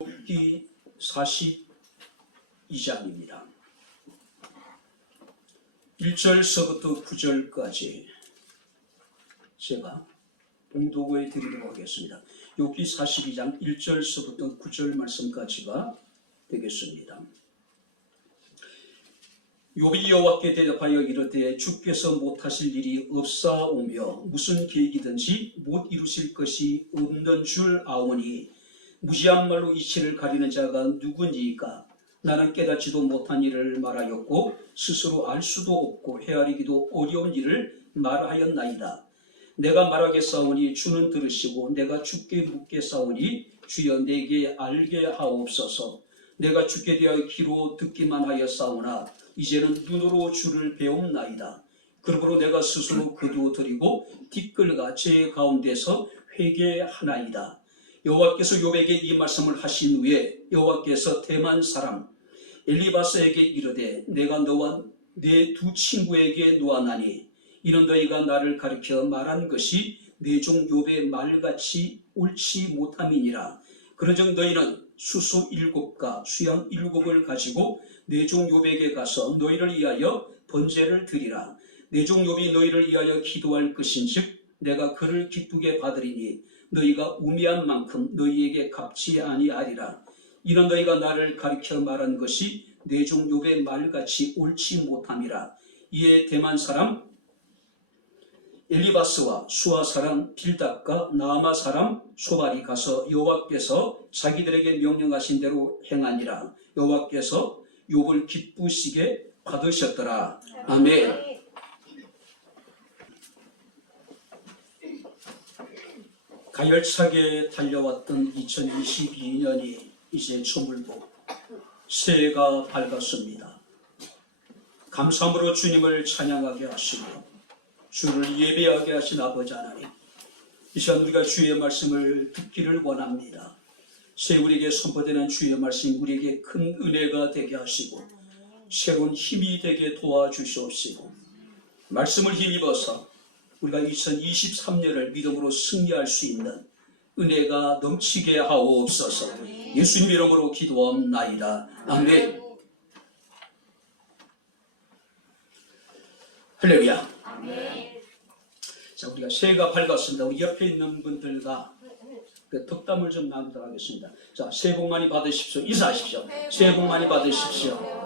욥기 42장입니다. 1절서부터 9절까지 제가 봉독해 드리도록 하겠습니다. 욥기 42장 1절서부터 9절 말씀까지가 되겠습니다. 욥이 여호와께 대답하여 이르되 주께서 못하실 일이 없사오며 무슨 계획이든지 못 이루실 것이 없는 줄 아오니 무지한 말로 이치를 가리는 자가 누구니까? 나는 깨닫지도 못한 일을 말하였고 스스로 알 수도 없고 헤아리기도 어려운 일을 말하였나이다. 내가 말하겠사오니 주는 들으시고 내가 주께 묻겠사오니 주여 내게 알게 하옵소서. 내가 주께 대하여 귀로 듣기만 하였사오나 이제는 눈으로 주를 배움나이다. 그러므로 내가 스스로 거두어드리고 뒷글과 제 가운데서 회개하나이다. 여호와께서 욥에게 이 말씀을 하신 후에 여호와께서 대만 사람 엘리바스에게 이르되 내가 너와 내 두 친구에게 놓았나니 이는 너희가 나를 가리켜 말한 것이 내 종 욥의 말같이 옳지 못함이니라. 그러즉 너희는 수소 7과 수양 7을 가지고 내 종 욥에게 가서 너희를 위하여 번제를 드리라. 내 종 욥이 너희를 위하여 기도할 것인즉 내가 그를 기쁘게 받으리니 너희가 우매한 만큼 너희에게 갚지 아니하리라. 이는 너희가 나를 가리켜 말한 것이 내 종 욥의 말같이 옳지 못함이라. 이에 대만 사람 엘리바스와 수아 사람 빌닷과 나아마 사람 소발이 가서 여호와께서 자기들에게 명령하신 대로 행하니라. 여호와께서 욥을 기쁘시게 받으셨더라. 아멘. 가열차게 달려왔던 2022년이 이제 저물고 새해가 밝았습니다. 감사함으로 주님을 찬양하게 하시고 주를 예배하게 하신 아버지 하나님, 이 시간 우리가 주의 말씀을 듣기를 원합니다. 새 우리에게 선포되는 주의 말씀 우리에게 큰 은혜가 되게 하시고 새로운 힘이 되게 도와주시옵시고 말씀을 힘입어서 우리가 2023년을 믿음으로 승리할 수 있는 은혜가 넘치게 하옵소서. 예수님 이름으로 기도합나이다. 아멘. 할렐루야. 아멘. 자, 우리가 새해가 밝았습니다. 우리 옆에 있는 분들과 그 덕담을 좀 나누도록 하겠습니다. 자, 새해 복 많이 받으십시오. 인사하십시오. 새해 복 많이 받으십시오.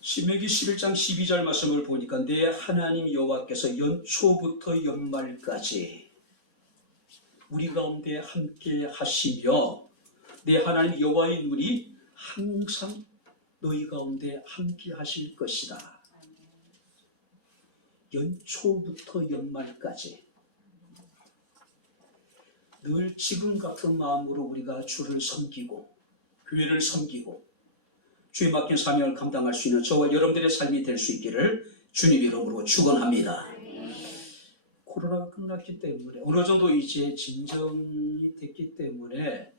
신명기 11장 12절 말씀을 보니까 내 하나님 여호와께서 연초부터 연말까지 우리 가운데 함께 하시며 내 하나님 여호와의 눈이 항상 너희 가운데 함께 하실 것이다. 연초부터 연말까지 늘 지금 같은 마음으로 우리가 주를 섬기고 교회를 섬기고 주의 맡긴 사명을 감당할 수 있는 저와 여러분들의 삶이 될 수 있기를 주님 이름으로 축원합니다. 코로나가 끝났기 때문에 어느 정도 이제 진정이 됐기 때문에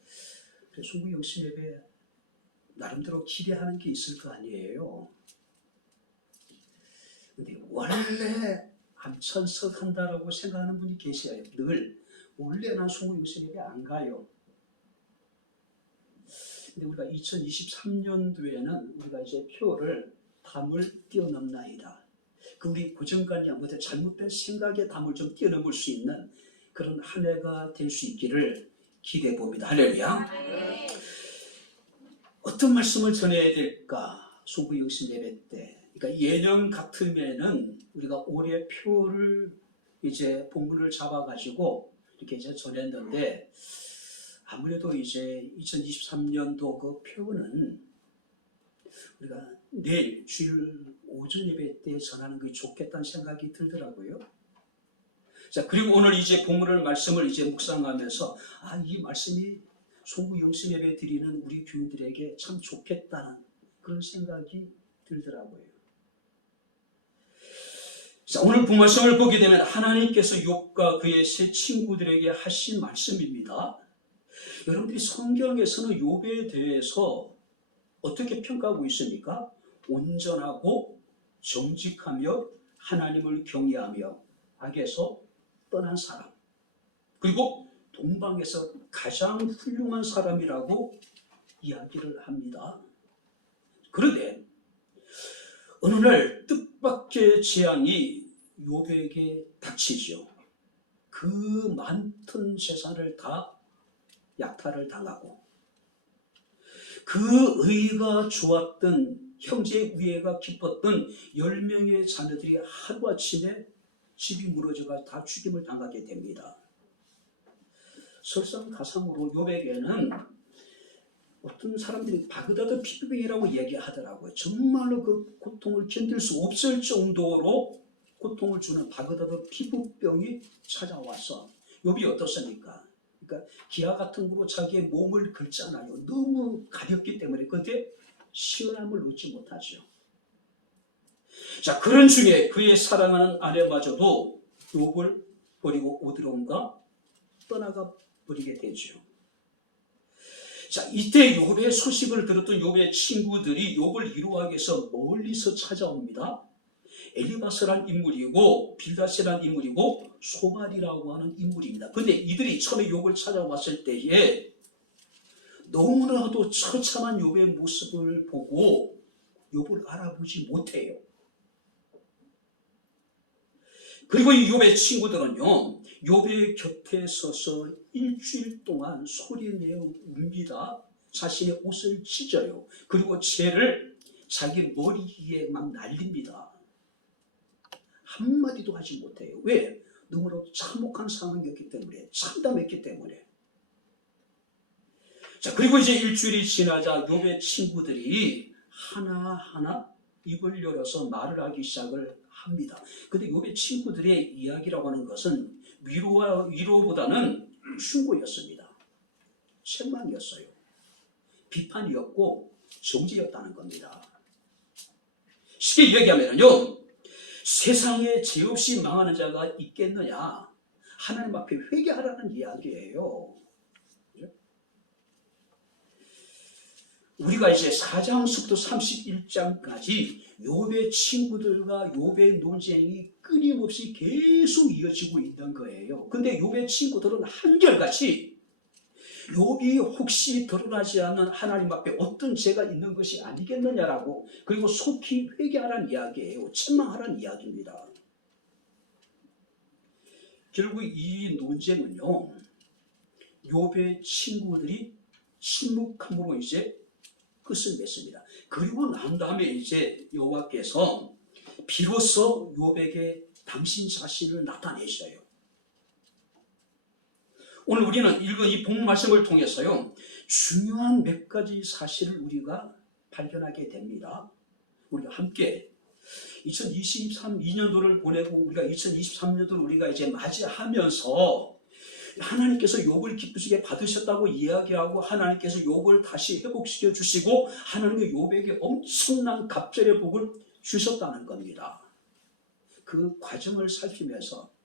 소구 영신 예배 나름대로 기대하는 게 있을 거 아니에요. 근데 원래 참석 한다라고 생각하는 분이 계셔요. 늘 원래 난 소구 영신 예배 안 가요. 근데 우리가 2023년도에는 우리가 이제 표를 담을 뛰어넘나이다. 그 우리 고정관념부터 잘못된 생각의 담을 좀 뛰어넘을 수 있는 그런 한 해가 될 수 있기를 기대해 봅니다. 할렐루야. 네. 어떤 말씀을 전해야 될까? 소구 영신 예배 때. 그러니까 예년 같으면은 우리가 올해 표를 이제 본문을 잡아가지고 이렇게 이제 전했는데 아무래도 이제 2023년도 그 표는 우리가 내일 주일 오전 예배 때 전하는 게 좋겠다는 생각이 들더라고요. 자, 그리고 오늘 이제 본문을 말씀을 이제 묵상하면서 이 말씀이 소구 영신 예배 드리는 우리 교인들에게 참 좋겠다는 그런 생각이 들더라고요. 자, 오늘 본 말씀을 보게 되면 하나님께서 욥과 그의 세 친구들에게 하신 말씀입니다. 여러분들이 성경에서는 욥에 대해서 어떻게 평가하고 있습니까? 온전하고 정직하며 하나님을 경외하며 악에서 떠난 사람, 그리고 동방에서 가장 훌륭한 사람이라고 이야기를 합니다. 그런데 어느 날 뜻밖의 재앙이 욥에게 닥치죠. 그 많던 재산을 다 약탈을 당하고 그 의가 좋았던 형제 우애가 기뻤던 10명의 자녀들이 하루아침에 집이 무너져가 다 죽임을 당하게 됩니다. 설상가상으로 욥에게는 어떤 사람들이 바그다드 피부병이라고 얘기하더라고요. 정말로 그 고통을 견딜 수 없을 정도로 고통을 주는 바그다드 피부병이 찾아와서 욥이 어떻습니까? 그러니까 기아 같은 거로 자기의 몸을 긁잖아요. 너무 가렵기 때문에 그때 시원함을 얻지 못하죠. 자, 그런 중에 그의 사랑하는 아내마저도 욥을 버리고 어디론가 떠나가 버리게 되죠. 자, 이때 욥의 소식을 들었던 욥의 친구들이 욥을 위로하기 위해서 멀리서 찾아옵니다. 엘리바스라는 인물이고 빌닷이라는 인물이고 소발이라고 하는 인물입니다. 근데 이들이 처음에 욥을 찾아왔을 때에 너무나도 처참한 욥의 모습을 보고 욥을 알아보지 못해요. 그리고 이 욥의 친구들은요, 욥의 곁에 서서 일주일 동안 소리내어 웁니다. 자신의 옷을 찢어요. 그리고 죄를 자기 머리 위에 막 날립니다. 한마디도 하지 못해요. 왜? 너무나도 참혹한 상황이었기 때문에, 참담했기 때문에. 자, 그리고 이제 일주일이 지나자 욥의 친구들이 하나하나 입을 열어서 말을 하기 시작을 합니다. 근데 욥의 친구들의 이야기라고 하는 것은 위로보다는 충고였습니다. 책망이었어요. 비판이었고 정죄였다는 겁니다. 쉽게 이야기하면요, 세상에 죄 없이 망하는 자가 있겠느냐? 하나님 앞에 회개하라는 이야기예요. 우리가 이제 4장부터 31장까지 욥의 친구들과 욥의 논쟁이 끊임없이 계속 이어지고 있는 거예요. 근데 욥의 친구들은 한결같이 욥이 혹시 드러나지 않는 하나님 앞에 어떤 죄가 있는 것이 아니겠느냐라고, 그리고 속히 회개하라는 이야기예요. 책망하라는 이야기입니다. 결국 이 논쟁은요, 욥의 친구들이 침묵함으로 이제 끝을 맺습니다. 그리고 난 다음에 이제 여호와께서 비로소 욥에게 당신 자신을 나타내셔요. 오늘 우리는 읽은 이 본 말씀을 통해서요, 중요한 몇 가지 사실을 우리가 발견하게 됩니다. 우리가 함께 2023년도를 보내고 우리가 2023년도를 우리가 이제 맞이하면서 하나님께서 욥을 기쁘시게 받으셨다고 이야기하고 하나님께서 욥을 다시 회복시켜 주시고 하나님의 욥에게 엄청난 갑절의 복을 주셨다는 겁니다. 그 과정을 살피면서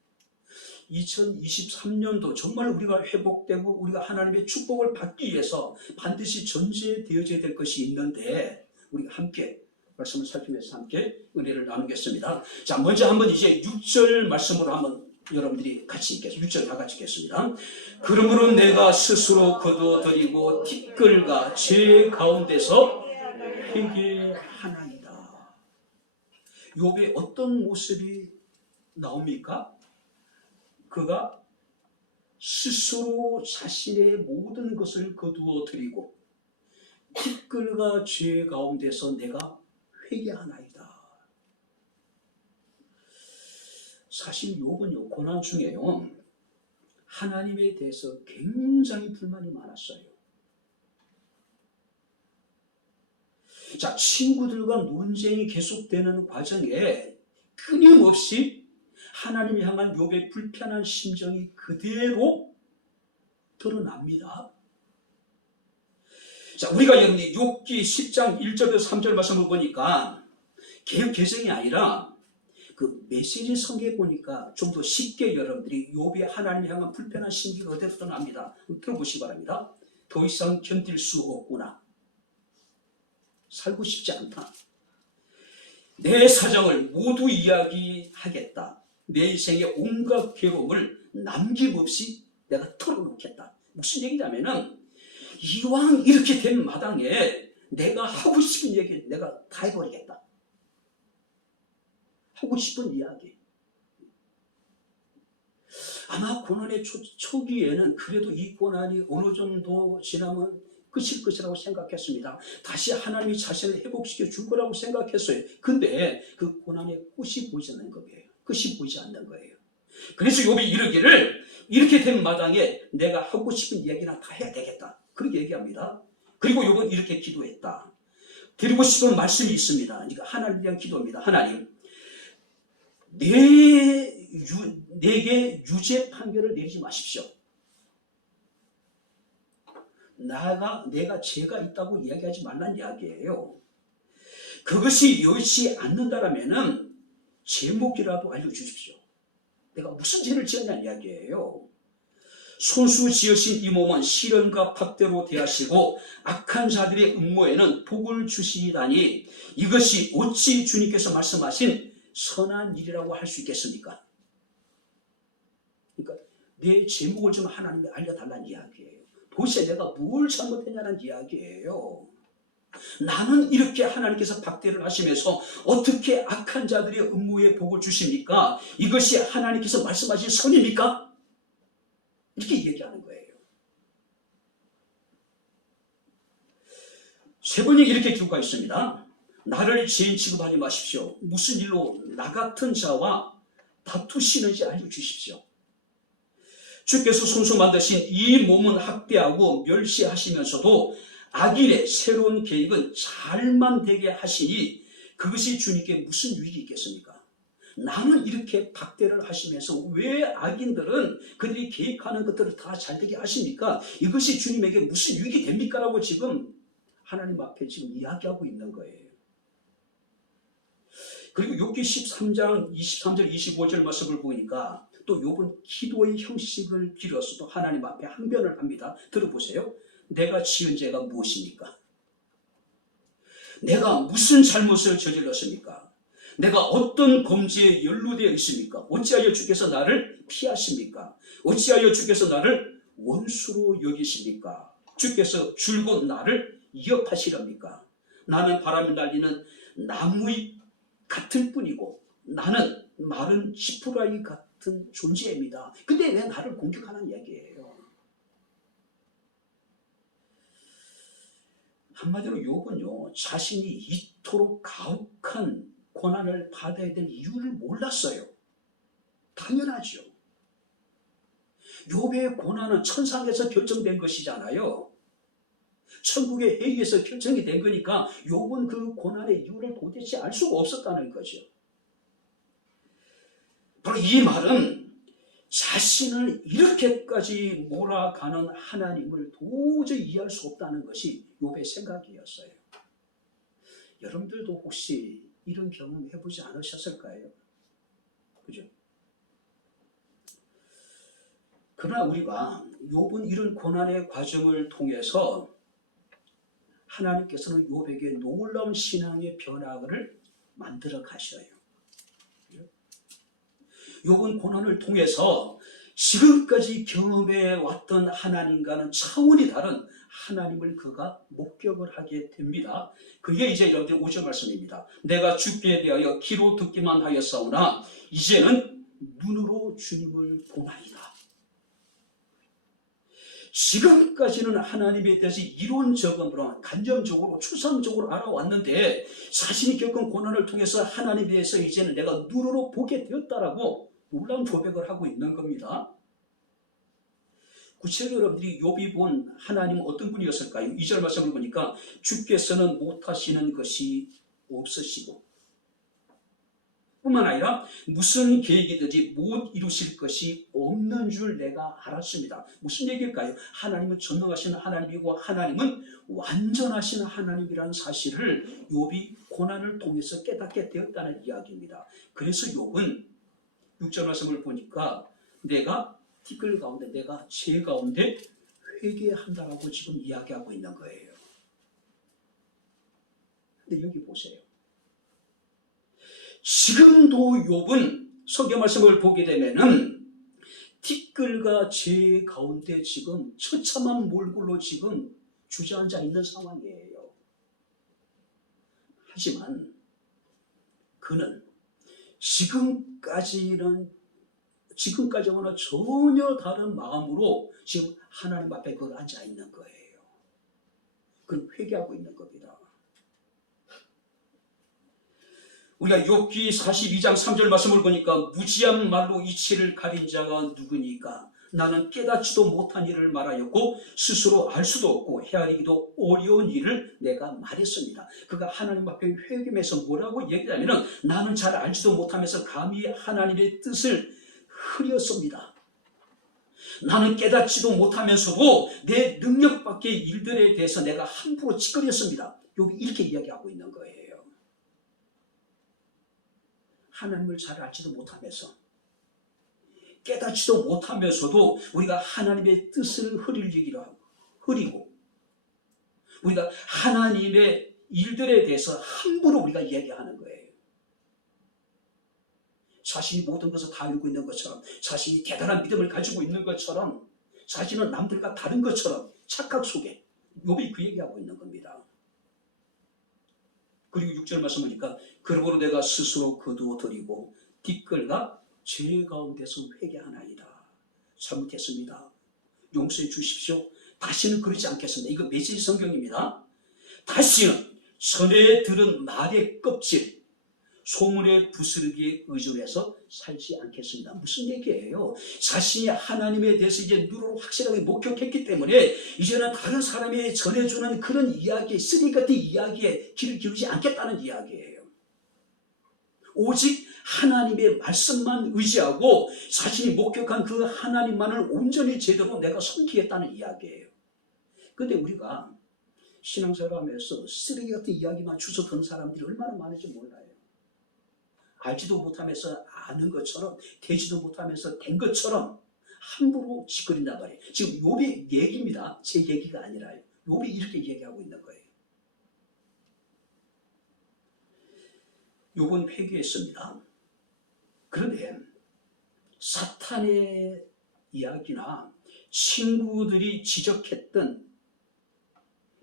2023년도 정말 우리가 회복되고 우리가 하나님의 축복을 받기 위해서 반드시 전제되어져야 될 것이 있는데, 우리가 함께 말씀을 살피면서 함께 은혜를 나누겠습니다. 자, 먼저 한번 이제 6절 말씀으로 한번 여러분들이 같이 읽겠습니다. 6절 다 같이 읽겠습니다. 그러므로 내가 스스로 거두어드리고 티끌과 죄 가운데서 회개하나이다. 욥의 어떤 모습이 나옵니까? 그가 스스로 자신의 모든 것을 거두어드리고 티끌과 죄 가운데서 내가 회개하나이다. 사실 욥은요, 고난 중에요, 하나님에 대해서 굉장히 불만이 많았어요. 자, 친구들과 논쟁이 계속되는 과정에 끊임없이 하나님을 향한 욥의 불편한 심정이 그대로 드러납니다. 자, 우리가 여러분이 욥기 10장 1절에서 3절 말씀을 보니까 개역 개정이 아니라 그 메시지 성경에 보니까 좀 더 쉽게 여러분들이 욥이 하나님을 향한 불편한 심기가 어디서 드러납니다. 들어보시기 바랍니다. 더 이상 견딜 수 없구나. 살고 싶지 않다. 내 사정을 모두 이야기하겠다. 내 인생의 온갖 괴로움을 남김없이 내가 털어놓겠다. 무슨 얘기냐면은 이왕 이렇게 된 마당에 내가 하고 싶은 얘기 내가 다 해버리겠다. 하고 싶은 이야기. 아마 고난의 초기에는 그래도 이 고난이 어느 정도 지나면 끝일 것이라고 생각했습니다. 다시 하나님이 자신을 회복시켜 줄 거라고 생각했어요. 근데 그 고난의 끝이 보이지 않는 거예요. 끝이 보이지 않는 거예요. 그래서 욥이 이르기를 이렇게 된 마당에 내가 하고 싶은 이야기나 다 해야 되겠다. 그렇게 얘기합니다. 그리고 욥은 이렇게 기도했다. 드리고 싶은 말씀이 있습니다. 그러니까 하나님에 대한 기도입니다. 하나님, 내게 유죄 판결을 내리지 마십시오. 내가 죄가 있다고 이야기하지 말란 이야기예요. 그것이 여의치 않는다라면은 제목이라도 알려주십시오. 내가 무슨 죄를 지었냐는 이야기예요. 손수 지으신 이 몸은 시련과 박대로 대하시고 악한 자들의 음모에는 복을 주시다니 이것이 어찌 주님께서 말씀하신 선한 일이라고 할 수 있겠습니까? 그러니까 내 제목을 좀 하나님이 알려달라는 이야기예요. 도대체 내가 뭘 잘못했냐는 이야기예요. 나는 이렇게 하나님께서 박대를 하시면서 어떻게 악한 자들의 음모에 복을 주십니까? 이것이 하나님께서 말씀하신 선입니까? 이렇게 얘기하는 거예요. 세 번째 이렇게 기도가 있습니다. 나를 죄인 취급하지 마십시오. 무슨 일로 나 같은 자와 다투시는지 알려주십시오. 주께서 손수 만드신 이 몸은 학대하고 멸시하시면서도 악인의 새로운 계획은 잘만 되게 하시니 그것이 주님께 무슨 유익이 있겠습니까? 나는 이렇게 박대를 하시면서 왜 악인들은 그들이 계획하는 것들을 다 잘되게 하십니까? 이것이 주님에게 무슨 유익이 됩니까? 라고 지금 하나님 앞에 지금 이야기하고 있는 거예요. 그리고 욥기 13장 23절 25절 말씀을 보니까 또 욥은 기도의 형식을 빌어서 또 하나님 앞에 항변을 합니다. 들어보세요. 내가 지은 죄가 무엇입니까? 내가 무슨 잘못을 저질렀습니까? 내가 어떤 범죄에 연루되어 있습니까? 어찌하여 주께서 나를 피하십니까? 어찌하여 주께서 나를 원수로 여기십니까? 주께서 줄곧 나를 위협하시렵니까? 나는 바람이 날리는 나무의 같을 뿐이고 나는 마른 지푸라기 같은 존재입니다. 근데 왜 나를 공격하는 얘기예요? 한마디로 욥은요, 자신이 이토록 가혹한 고난을 받아야 될 이유를 몰랐어요. 당연하죠. 욥의 고난은 천상에서 결정된 것이잖아요. 천국의 회의에서 결정이 된 거니까 욥은 그 고난의 이유를 도대체 알 수가 없었다는 거죠. 바로 이 말은 자신을 이렇게까지 몰아가는 하나님을 도저히 이해할 수 없다는 것이 욥의 생각이었어요. 여러분들도 혹시 이런 경험 해보지 않으셨을까요? 그죠? 그러나 우리가 욥은 이런 고난의 과정을 통해서 하나님께서는 욥에게 놀라운 신앙의 변화를 만들어 가셔요. 욥은 고난을 통해서 지금까지 경험해 왔던 하나님과는 차원이 다른 하나님을 그가 목격을 하게 됩니다. 그게 이제 여러분들 5절 말씀입니다. 내가 주께 대하여 귀로 듣기만 하였사오나 이제는 눈으로 주님을 보나이다. 지금까지는 하나님에 대해서 이론적으로 간접적으로 추상적으로 알아왔는데 자신이 겪은 고난을 통해서 하나님에 대해서 이제는 내가 눈으로 보게 되었다라고 놀라운 고백을 하고 있는 겁니다. 구체적으로 여러분들이 욥이 본 하나님은 어떤 분이었을까요? 2절 말씀을 보니까 주께서는 못하시는 것이 없으시고 뿐만 아니라 무슨 계획이든지 못 이루실 것이 없는 줄 내가 알았습니다. 무슨 얘기일까요? 하나님은 전능하신 하나님이고 하나님은 완전하신 하나님이라는 사실을 욥이 고난을 통해서 깨닫게 되었다는 이야기입니다. 그래서 욥은 6절 말씀을 보니까 내가 티끌 가운데 내가 죄 가운데 회개한다라고 지금 이야기하고 있는 거예요. 근데 여기 보세요. 지금도 욥은 성경 말씀을 보게 되면은 티끌과 제 가운데 지금 처참한 몰골로 지금 주저앉아 있는 상황이에요. 하지만 그는 지금까지와는 전혀 다른 마음으로 지금 하나님 앞에 그 앉아 있는 거예요. 그는 회개하고 있는 겁니다. 우리가 욥기 42장 3절 말씀을 보니까 무지한 말로 이치를 가린 자가 누구니까 나는 깨닫지도 못한 일을 말하였고 스스로 알 수도 없고 헤아리기도 어려운 일을 내가 말했습니다. 그가 하나님 앞에 회개하면서 뭐라고 얘기하냐면 나는 잘 알지도 못하면서 감히 하나님의 뜻을 흐렸습니다. 나는 깨닫지도 못하면서도 내 능력 밖의 일들에 대해서 내가 함부로 찌꺼렸습니다. 욥이 이렇게 이야기하고 있는 거예요. 하나님을 잘 알지도 못하면서 깨닫지도 못하면서도 우리가 하나님의 뜻을 흐리고 우리가 하나님의 일들에 대해서 함부로 우리가 얘기하는 거예요. 자신이 모든 것을 다 알고 있는 것처럼, 자신이 대단한 믿음을 가지고 있는 것처럼, 자신은 남들과 다른 것처럼 착각 속에 욥이 그 얘기하고 있는 겁니다. 그리고 6절 말씀 보니까 그러므로 내가 스스로 거두어드리고 티끌과 죄 가운데서 회개하나이다. 잘못했습니다. 용서해 주십시오. 다시는 그러지 않겠습니다. 이거 메시지 성경입니다. 다시는 전에 들은 말의 껍질, 소문의 부스러기에 의존해서 살지 않겠습니다. 무슨 얘기예요? 자신이 하나님에 대해서 이제 눈으로 확실하게 목격했기 때문에 이제는 다른 사람이 전해주는 그런 이야기, 쓰레기 같은 이야기에 귀를 기울이지 않겠다는 이야기예요. 오직 하나님의 말씀만 의지하고 자신이 목격한 그 하나님만을 온전히 제대로 내가 섬기겠다는 이야기예요. 그런데 우리가 신앙생활하면서 쓰레기 같은 이야기만 주워 든 사람들이 얼마나 많은지 몰라요. 알지도 못하면서 아는 것처럼 되지도 못하면서 된 것처럼 함부로 짓거린단 말이에요. 지금 욥의 얘기입니다. 제 얘기가 아니라요. 욥이 이렇게 얘기하고 있는 거예요. 욥은 회개했습니다. 그런데 사탄의 이야기나 친구들이 지적했던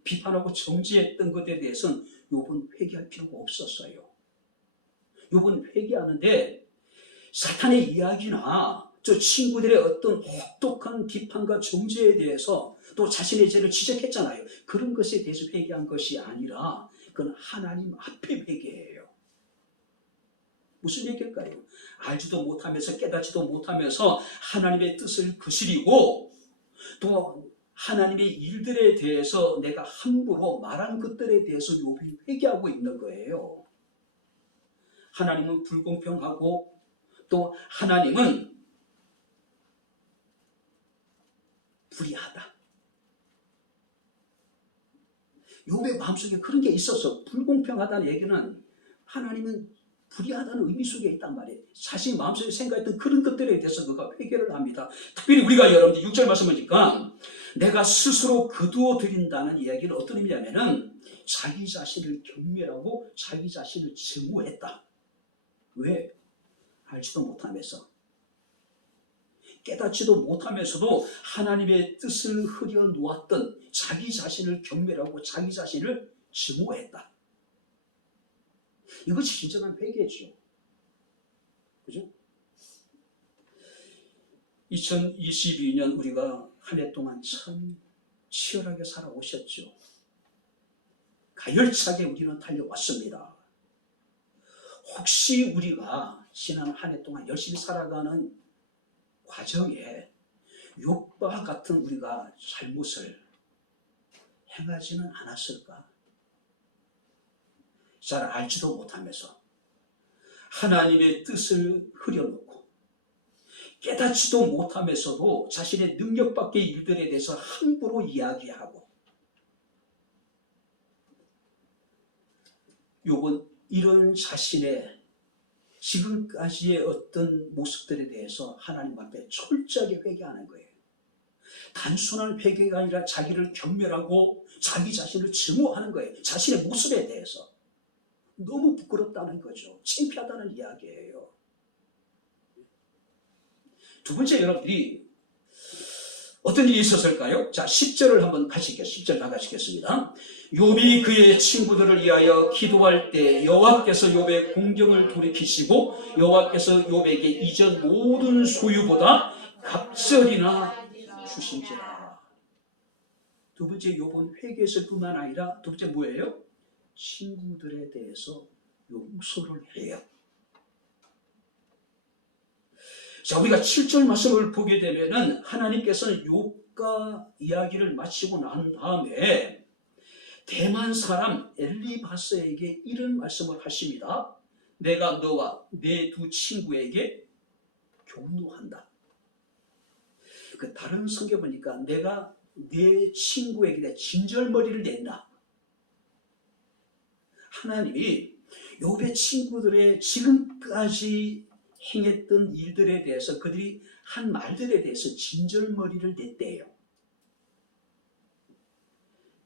비판하고 정죄했던 것에 대해서는 욥은 회개할 필요가 없었어요. 욥은 회개하는데 사탄의 이야기나 저 친구들의 어떤 혹독한 비판과 정죄에 대해서 또 자신의 죄를 지적했잖아요. 그런 것에 대해서 회개한 것이 아니라 그건 하나님 앞에 회개해요. 무슨 얘기일까요? 알지도 못하면서 깨닫지도 못하면서 하나님의 뜻을 거스리고 또 하나님의 일들에 대해서 내가 함부로 말한 것들에 대해서 욥이 회개하고 있는 거예요. 하나님은 불공평하고 또 하나님은 불의하다. 욥의 마음속에 그런 게 있어서 불공평하다는 얘기는 하나님은 불의하다는 의미 속에 있단 말이에요. 자신이 마음속에 생각했던 그런 것들에 대해서 그가 회개를 합니다. 특별히 우리가 여러분들 6절 말씀 보니까 내가 스스로 거두어 드린다는 이야기는 어떤 의미냐면은 자기 자신을 경멸하고 자기 자신을 증오했다. 왜? 알지도 못하면서 깨닫지도 못하면서도 하나님의 뜻을 흐려 놓았던 자기 자신을 경멸하고 자기 자신을 증오했다. 이것이 진정한 회개죠. 그죠? 2022년 우리가 한 해 동안 참 치열하게 살아오셨죠. 가열차게 우리는 달려왔습니다. 혹시 우리가 지난 한 해 동안 열심히 살아가는 과정에 욥과 같은 우리가 잘못을 행하지는 않았을까? 잘 알지도 못하면서 하나님의 뜻을 흐려놓고 깨닫지도 못하면서도 자신의 능력 밖의 일들에 대해서 함부로 이야기하고 욥은 이런 자신의 지금까지의 어떤 모습들에 대해서 하나님 앞에 철저하게 회개하는 거예요. 단순한 회개가 아니라 자기를 경멸하고 자기 자신을 증오하는 거예요. 자신의 모습에 대해서. 너무 부끄럽다는 거죠. 창피하다는 이야기예요. 두 번째 여러분들이 어떤 일이 있었을까요? 자, 10절을 한번 가시겠습니다. 10절 나가시겠습니다. 욥이 그의 친구들을 위하여 기도할 때 여호와께서 욥의 공경을 돌이키시고 여호와께서 욥에게 이전 모든 소유보다 갑절이나 주신지라. 두 번째 욥은 회개했을 뿐만 아니라 두 번째 뭐예요? 친구들에 대해서 용서를 해요. 자, 우리가 7절 말씀을 보게 되면은 하나님께서는 욥과 이야기를 마치고 난 다음에 대만 사람 엘리바스에게 이런 말씀을 하십니다. 내가 너와 내 두 친구에게 경노한다. 그 다른 성경 보니까 내가 내 친구에게 내 진절머리를 낸다. 하나님이 욥의 친구들의 지금까지 행했던 일들에 대해서 그들이 한 말들에 대해서 진절머리를 냈대요.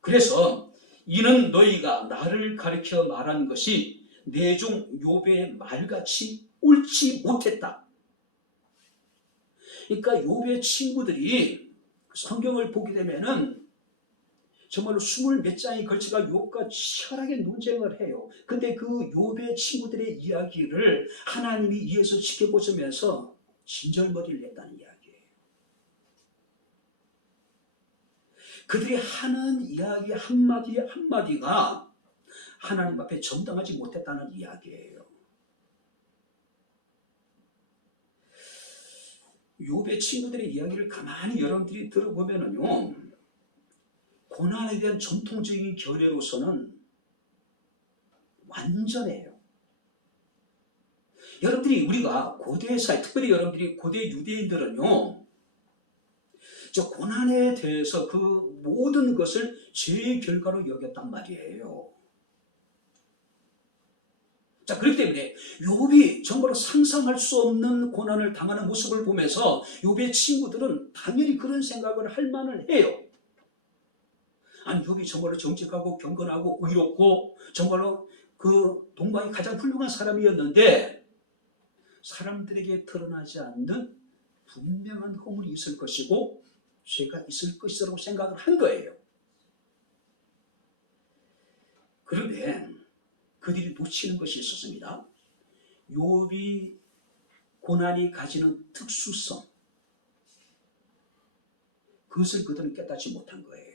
그래서 이는 너희가 나를 가리켜 말한 것이 내 종 욥의 말같이 옳지 못했다. 그러니까 욥의 친구들이 성경을 보게 되면은 정말로 20몇 장이 걸쳐가 욥과 치열하게 논쟁을 해요. 근데 그 욥의 친구들의 이야기를 하나님이 이어서 지켜보시면서 진절머리를 냈다는 이야기예요. 그들이 하는 이야기 한마디 한마디가 하나님 앞에 정당하지 못했다는 이야기예요. 욥의 친구들의 이야기를 가만히 여러분들이 들어보면은요, 고난에 대한 전통적인 견해로서는 완전해요. 여러분들이 우리가 고대 사회, 특별히 여러분들이 고대 유대인들은요, 저 고난에 대해서 그 모든 것을 죄의 결과로 여겼단 말이에요. 자, 그렇기 때문에 욥이 정말로 상상할 수 없는 고난을 당하는 모습을 보면서 욥의 친구들은 당연히 그런 생각을 할 만을 해요. 아니, 욥이 정말로 정직하고 경건하고 의롭고 정말로 그 동방이 가장 훌륭한 사람이었는데 사람들에게 드러나지 않는 분명한 허물이 있을 것이고 죄가 있을 것이라고 생각을 한 거예요. 그런데 그들이 놓치는 것이 있었습니다. 욥이 고난이 가지는 특수성, 그것을 그들은 깨닫지 못한 거예요.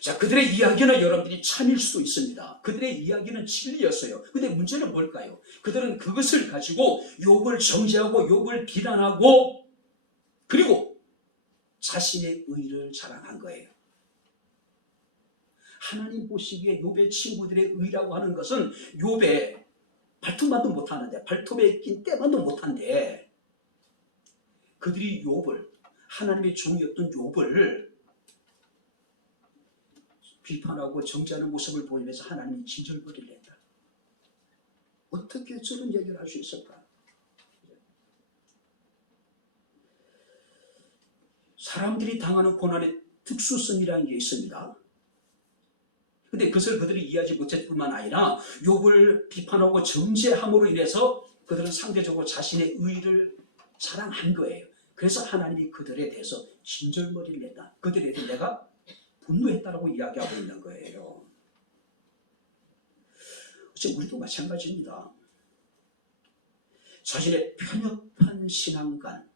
자, 그들의 이야기는 여러분들이 참일 수도 있습니다. 그들의 이야기는 진리였어요. 근데 문제는 뭘까요? 그들은 그것을 가지고 욥을 정죄하고 욥을 비난하고 그리고 자신의 의를 자랑한 거예요. 하나님 보시기에 욥의 친구들의 의라고 하는 것은 욥의 발톱만도 못하는데, 발톱에 낀 때만도 못한데 그들이 욥을, 하나님의 종이었던 욥을 비판하고 정죄하는 모습을 보이면서 하나님이 진절머리를 냈다. 어떻게 저런 얘기를 할 수 있을까? 사람들이 당하는 고난의 특수성이라는 게 있습니다. 근데 그것을 그들이 이해하지 못했을 뿐만 아니라 욥을 비판하고 정죄함으로 인해서 그들은 상대적으로 자신의 의를 자랑한 거예요. 그래서 하나님이 그들에 대해서 진절머리를 냈다. 그들에 대해 내가 분노했다라고 이야기하고 있는 거예요. 지금 우리도 마찬가지입니다. 자신의 편협한 신앙관,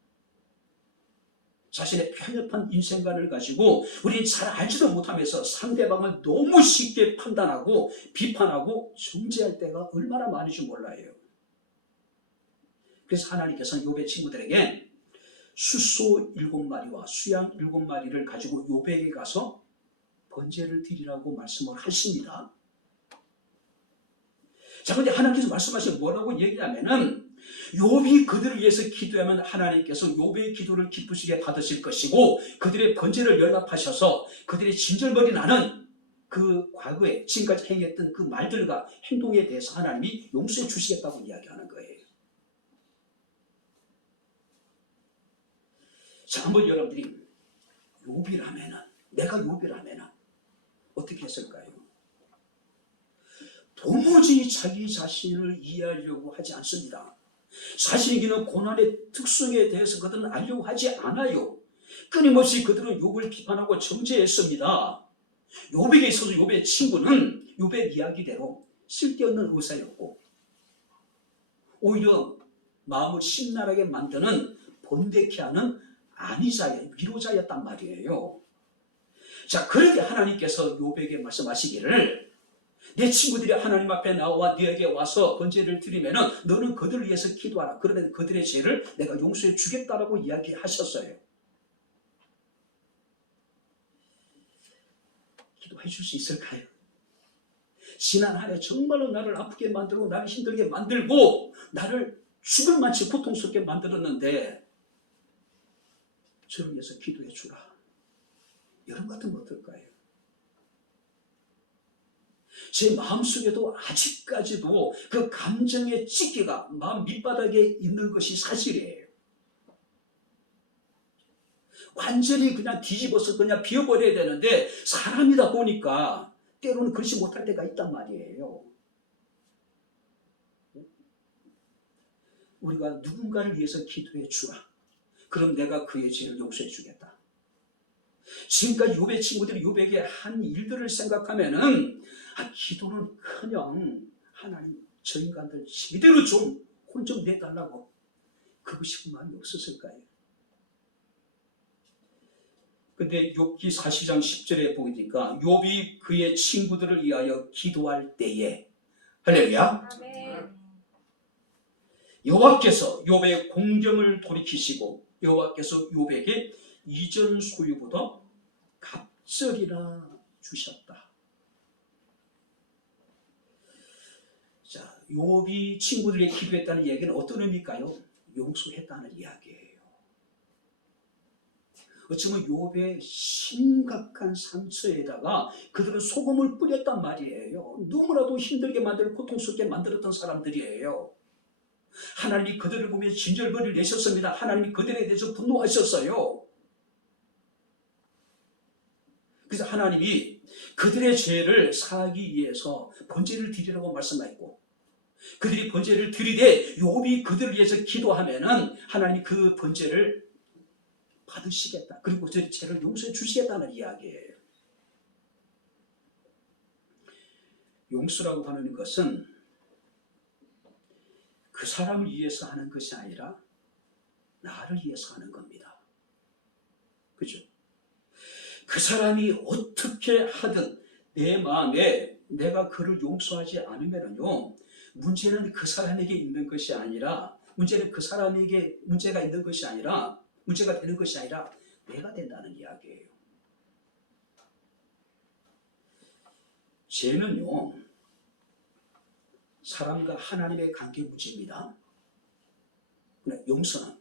자신의 편협한 인생관을 가지고 우리는 잘 알지도 못하면서 상대방을 너무 쉽게 판단하고 비판하고 정죄할 때가 얼마나 많은지 몰라요. 그래서 하나님께서는 욥의 친구들에게 숫소 7마리와 수양 7마리를 가지고 욥에게 가서 번제를 드리라고 말씀을 하십니다. 자, 근데 하나님께서 말씀하시면 뭐라고 얘기하면은 욥이 그들을 위해서 기도하면 하나님께서 욥의 기도를 기쁘시게 받으실 것이고 그들의 번제를 연락하셔서 그들의 진절머리 나는 그 과거에 지금까지 행했던 그 말들과 행동에 대해서 하나님이 용서해 주시겠다고 이야기하는 거예요. 자, 한번 여러분들이 욥이라면은, 내가 욥이라면은 어떻게 했을까요? 도무지 자기 자신을 이해하려고 하지 않습니다. 자신이 이기는 고난의 특성에 대해서 그들은 알려고 하지 않아요. 끊임없이 그들은 욥을 비판하고 정죄했습니다. 욥에게 있어서 욥의 친구는 욥의 이야기대로 쓸데없는 의사였고 오히려 마음을 심란하게 만드는 번데케 하는 안위자의 위로자였단 말이에요. 자, 그런데 하나님께서 욥에게 말씀하시기를 내 친구들이 하나님 앞에 나와 너에게 와서 번제를 드리면은 너는 그들을 위해서 기도하라. 그러면 그들의 죄를 내가 용서해 주겠다라고 이야기하셨어요. 기도해 줄 수 있을까요? 지난 한 해 정말로 나를 아프게 만들고 나를 힘들게 만들고 나를 죽을 만치 고통스럽게 만들었는데 저를 위해서 기도해 주라. 이런 것 같으면 어떨까요? 제 마음속에도 아직까지도 그 감정의 찢기가 마음 밑바닥에 있는 것이 사실이에요. 완전히 그냥 뒤집어서 그냥 비워버려야 되는데 사람이다 보니까 때로는 그렇지 못할 때가 있단 말이에요. 우리가 누군가를 위해서 기도해 주라. 그럼 내가 그의 죄를 용서해 주겠다. 지금까지 욥의 친구들이 욥에게 한 일들을 생각하면은 기도는커녕 하나님 저 인간들 제대로 좀 혼 좀 내달라고 그러고 싶은 마음이 없었을까요? 근데 욥기 40장 10절에 보니까 욥이 그의 친구들을 위하여 기도할 때에 할렐루야 여호와께서 욥의 공경을 돌이키시고 여호와께서 욥에게 이전 소유보다 갑절이나 주셨다. 자, 욥이 친구들에게 기도했다는 이야기는 어떤 의미일까요? 용서했다는 이야기예요. 어쩌면 욥의 심각한 상처에다가 그들은 소금을 뿌렸단 말이에요. 너무나도 힘들게 만들고 고통스럽게 만들었던 사람들이에요. 하나님이 그들을 보며 진절머리를 내셨습니다. 하나님이 그들에 대해서 분노하셨어요. 그래서 하나님이 그들의 죄를 사하기 위해서 번제를 드리라고 말씀하셨고 그들이 번제를 드리되 욥이 그들을 위해서 기도하면은 하나님이 그 번제를 받으시겠다. 그리고 그 죄를 용서해 주시겠다는 이야기예요. 용서라고 하는 것은 그 사람을 위해서 하는 것이 아니라 나를 위해서 하는 겁니다. 그죠? 그 사람이 어떻게 하든 내 마음에 내가 그를 용서하지 않으면요 문제는 그 사람에게 있는 것이 아니라 문제는 그 사람에게 문제가 있는 것이 아니라 문제가 되는 것이 아니라 내가 된다는 이야기예요. 죄는요 사람과 하나님의 관계 문제입니다. 용서는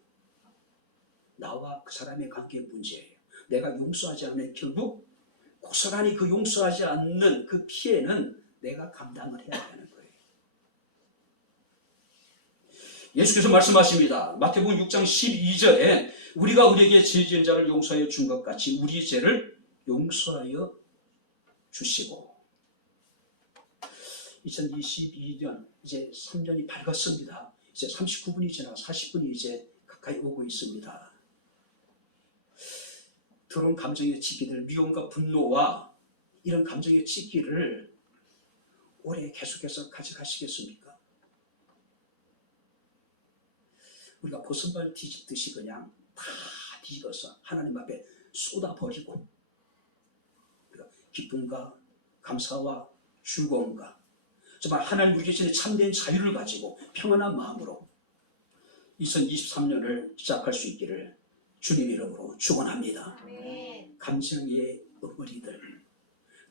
나와 그 사람의 관계 문제예요. 내가 용서하지 않으면 결국 고스란히 그 용서하지 않는 그 피해는 내가 감당을 해야 되는 거예요. 예수께서 말씀하십니다. 마태복음 6장 12절에 우리가 우리에게 죄 지은 자를 용서하여 준 것 같이 우리의 죄를 용서하여 주시고 2022년 이제 3년이 밝았습니다. 이제 39분이 지나 40분이 이제 가까이 오고 있습니다. 더러운 감정의 찢기들, 미움과 분노와 이런 감정의 찢기를 오래 계속해서 가져가시겠습니까? 우리가 버선발 뒤집듯이 그냥 다 뒤집어서 하나님 앞에 쏟아버리고 기쁨과 감사와 즐거움과 정말 하나님 우리 계신의 참된 자유를 가지고 평안한 마음으로 2023년을 시작할 수 있기를 주님 이름으로 축원합니다. 감정의 어머니들,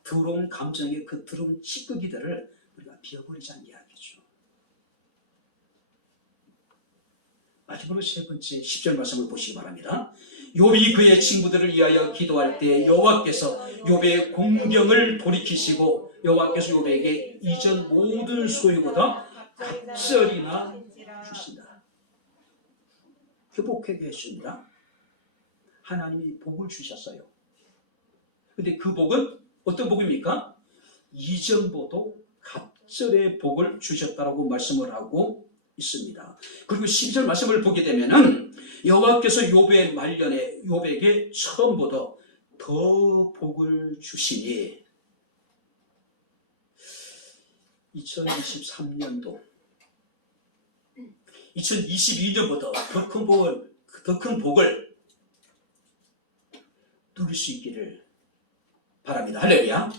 더러운 감정의 그 더러운 찌꺼기들을 우리가 비워버리자는 이야기죠. 마지막으로 세 번째 10절 말씀을 보시기 바랍니다. 욥이 그의 친구들을 위하여 기도할 때 여호와께서 욥의 공경을 돌이키시고 여호와께서 욥에게 이전 모든 소유보다 갑절이나 주신다. 회복하게 해줍니다. 하나님이 복을 주셨어요. 근데 그 복은 어떤 복입니까? 이전보다 갑절의 복을 주셨다라고 말씀을 하고 있습니다. 그리고 12절 말씀을 보게 되면은 여호와께서 욥의 말년에 욥에게 처음보다 더 복을 주시니 2023년도 2022년보다 더 큰 복을 누릴 수 있기를 바랍니다. 할렐루야.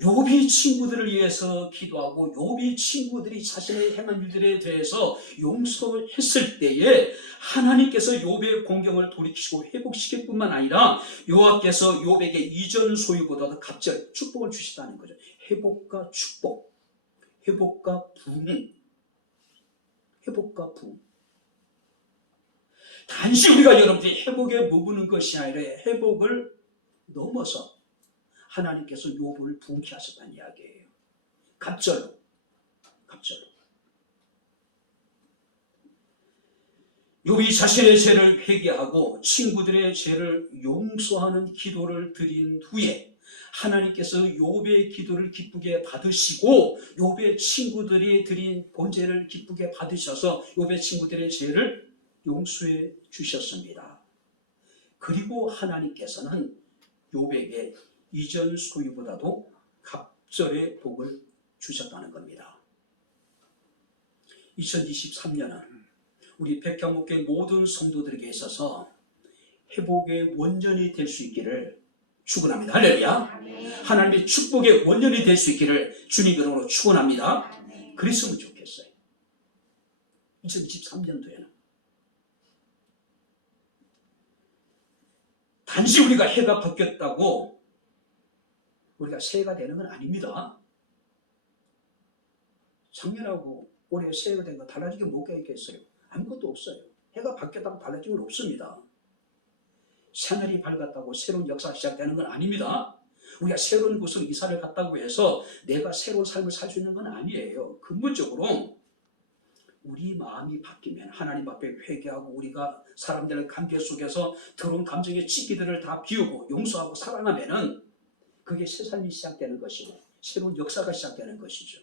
욥이 친구들을 위해서 기도하고 욥이 친구들이 자신의 행한 일들에 대해서 용서했을 때에 하나님께서 욥의 공경을 돌이키시고 회복시킬 뿐만 아니라 여호와께서 욥에게 이전 소유보다 더 갑절 축복을 주시다는 거죠. 회복과 축복, 회복과 부흥, 회복과 부흥. 단지 우리가 여러분들이 회복에 머무는 것이 아니라 회복을 넘어서 하나님께서 욥을 부흥케 하셨다는 이야기예요. 갑절로. 욥이 자신의 죄를 회개하고 친구들의 죄를 용서하는 기도를 드린 후에 하나님께서 욥의 기도를 기쁘게 받으시고 욥의 친구들이 드린 번제를 기쁘게 받으셔서 욥의 친구들의 죄를 용서해 주셨습니다. 그리고 하나님께서는 욥에게 이전 소유보다도 갑절의 복을 주셨다는 겁니다. 2023년은 우리 백향목회 모든 성도들에게 있어서 회복의 원전이 될 수 있기를 축원합니다. 할렐루야. 하나님의 축복의 원전이 될 수 있기를 주님 이름으로 축원합니다. 그랬으면 좋겠어요. 2023년도에는 단지 우리가 해가 바뀌었다고 우리가 새해가 되는 건 아닙니다. 작년하고 올해 새해가 된 거 달라지게 뭐가 있겠어요? 아무것도 없어요. 해가 바뀌었다고 달라진 건 없습니다. 새날이 밝았다고 새로운 역사가 시작되는 건 아닙니다. 우리가 새로운 곳으로 이사를 갔다고 해서 내가 새로운 삶을 살 수 있는 건 아니에요. 근본적으로 우리 마음이 바뀌면 하나님 앞에 회개하고 우리가 사람들의 관계 속에서 들어온 감정의 찌기들을 다 비우고 용서하고 사랑하면은 그게 새 삶이 시작되는 것이고 새로운 역사가 시작되는 것이죠.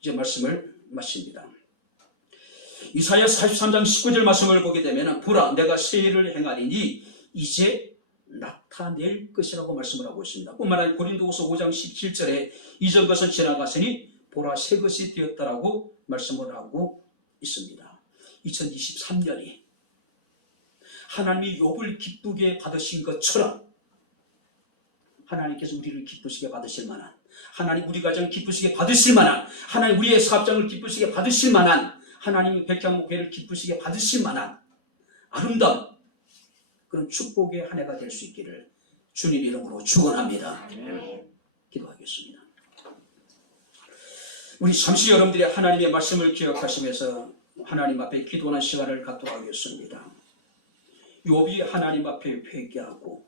이제 말씀을 마칩니다. 이사야 43장 19절 말씀을 보게 되면 보라 내가 새 일을 행하리니 이제 나타낼 것이라고 말씀을 하고 있습니다. 뿐만 아니라 고린도후서 5장 17절에 이전 것은 지나갔으니 보라 새 것이 되었다라고 말씀을 하고 있습니다. 2023년이 하나님이 욥을 기쁘게 받으신 것처럼 하나님께서 우리를 기쁘시게 받으실 만한, 하나님 우리 가정을 기쁘시게 받으실 만한, 하나님 우리의 사업장을 기쁘시게 받으실 만한, 하나님이 백향목회를 기쁘시게 받으실 만한 아름다운 그런 축복의 한 해가 될 수 있기를 주님 이름으로 축원합니다. 기도하겠습니다. 우리 잠시 여러분들이 하나님의 말씀을 기억하시면서 하나님 앞에 기도하는 시간을 갖도록 하겠습니다. 욥이 하나님 앞에 회개하고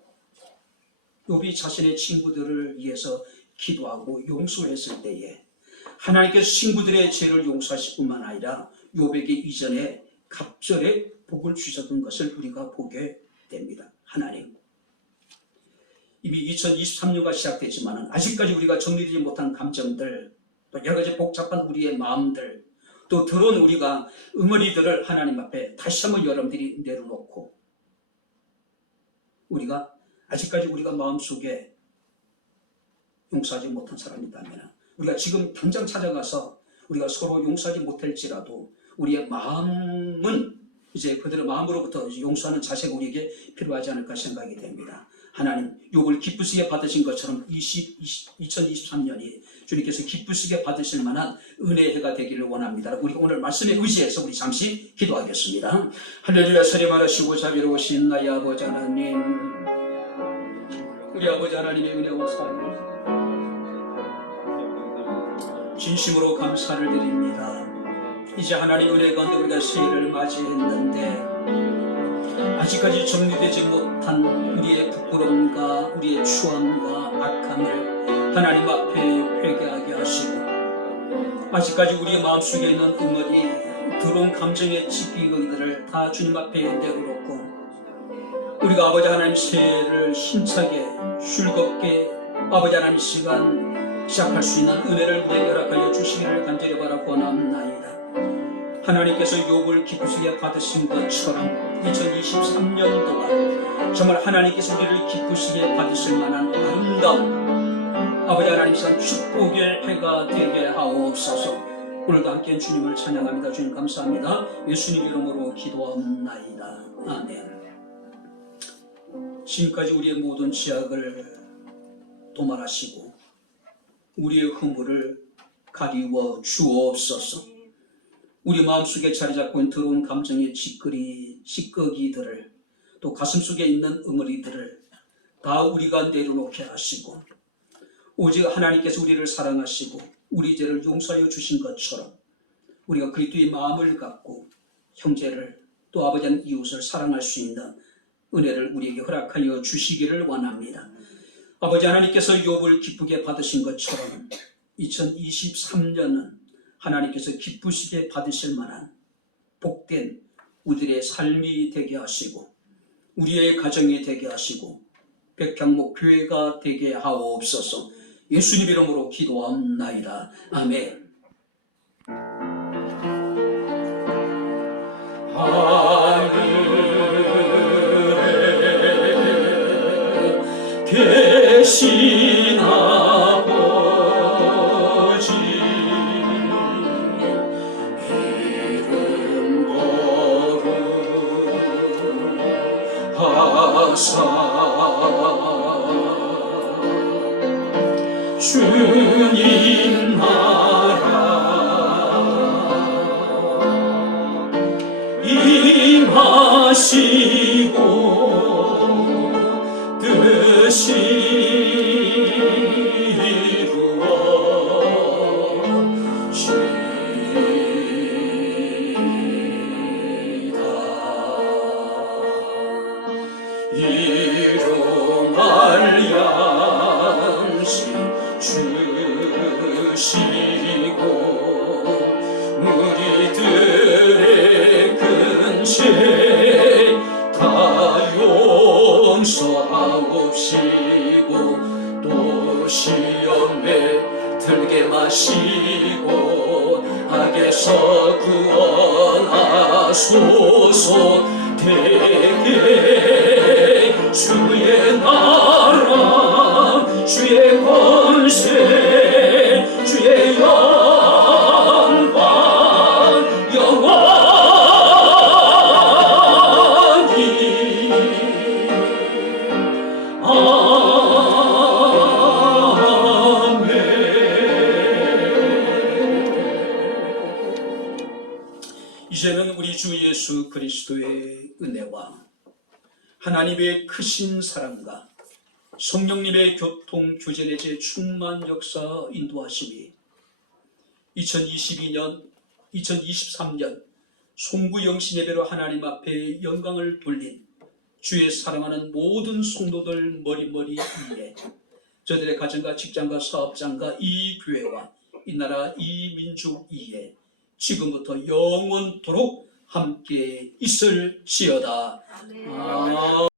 욥이 자신의 친구들을 위해서 기도하고 용서했을 때에 하나님께서 친구들의 죄를 용서하실 뿐만 아니라 욥에게 이전에 갑절의 복을 주셨던 것을 우리가 보게 됩니다. 하나님 이미 2023년가 시작됐지만 아직까지 우리가 정리되지 못한 감정들, 또 여러 가지 복잡한 우리의 마음들, 또 들어온 우리가 응어리들을 하나님 앞에 다시 한번 여러분들이 내려놓고 아직까지 우리가 마음속에 용서하지 못한 사람이 있다면 우리가 지금 당장 찾아가서 우리가 서로 용서하지 못할지라도 우리의 마음은 이제 그들의 마음으로부터 용서하는 자세가 우리에게 필요하지 않을까 생각이 됩니다. 하나님 욥을 기쁘시게 받으신 것처럼 2023년이 주님께서 기쁘시게 받으실 만한 은혜의 해가 되기를 원합니다. 우리 오늘 말씀에 의지해서 우리 잠시 기도하겠습니다. 할렐루야. 서리말하시고 자비로우신 나의 아버지 하나님, 우리 아버지 하나님의 은혜와 사랑 진심으로 감사를 드립니다. 이제 하나님 은혜 가운데 우리가 새해를 맞이했는데 아직까지 정리되지 못한 우리의 부끄러움과 우리의 추함과 악함을 하나님 앞에 회개하게 하시고 아직까지 우리의 마음속에 있는 응어리 들어온 감정의 찌기들을 다 주님 앞에 내려놓고 우리가 아버지 하나님 새해를 힘차게 즐겁게 아버지 하나님 시간 시작할 수 있는 은혜를 우리에게 허락하여 주시기를 간절히 바라고 원합나이다. 하나님께서 욥을 기쁘시게 받으신 것처럼 2023년 동안 정말 하나님께서 우리를 기쁘시게 받으실 만한 아름다운 아버지 하나님 산 축복의 해가 되게 하옵소서. 오늘도 함께 주님을 찬양합니다. 주님 감사합니다. 예수님 이름으로 기도합나이다. 아멘. 지금까지 우리의 모든 죄악을 도말하시고 우리의 허물을 가리워 주옵소서. 우리 마음속에 자리 잡고 있는 더러운 감정의 찌꺼기들을 또 가슴속에 있는 응어리들을 다 우리가 내려놓게 하시고 오직 하나님께서 우리를 사랑하시고 우리 죄를 용서하여 주신 것처럼 우리가 그리스도의 마음을 갖고 형제를 또 아버지 하나님 이웃을 사랑할 수 있는 은혜를 우리에게 허락하여 주시기를 원합니다. 아버지 하나님께서 욥을 기쁘게 받으신 것처럼 2023년은 하나님께서 기쁘시게 받으실 만한 복된 우리들의 삶이 되게 하시고 우리의 가정이 되게 하시고 백향목 교회가 되게 하옵소서. 예수님 이름으로 기도합나이다. 아멘. 하늘에 계신 아버지 이름 거룩하사 주님 나라 임하시고 뜻이 이루어지다. 일용할 양식 주시고 우리들의 근죄 다 용서하옵시고 또 시험에 들게 마시고 악에서 구원하소서. 대개 주의 나라 주의 권세 주의 영광 영원히 아멘. 이제는 우리 주 예수 그리스도의 은혜와 하나님의 크신 사랑과 성령님의 교통, 교제의 제 충만 역사 인도하심이 2023년 송구 영신 예배로 하나님 앞에 영광을 돌린 주의 사랑하는 모든 성도들 머리머리 위에 저들의 가정과 직장과 사업장과 이 교회와 이 나라 이 민족 위에 지금부터 영원토록 함께 있을지어다.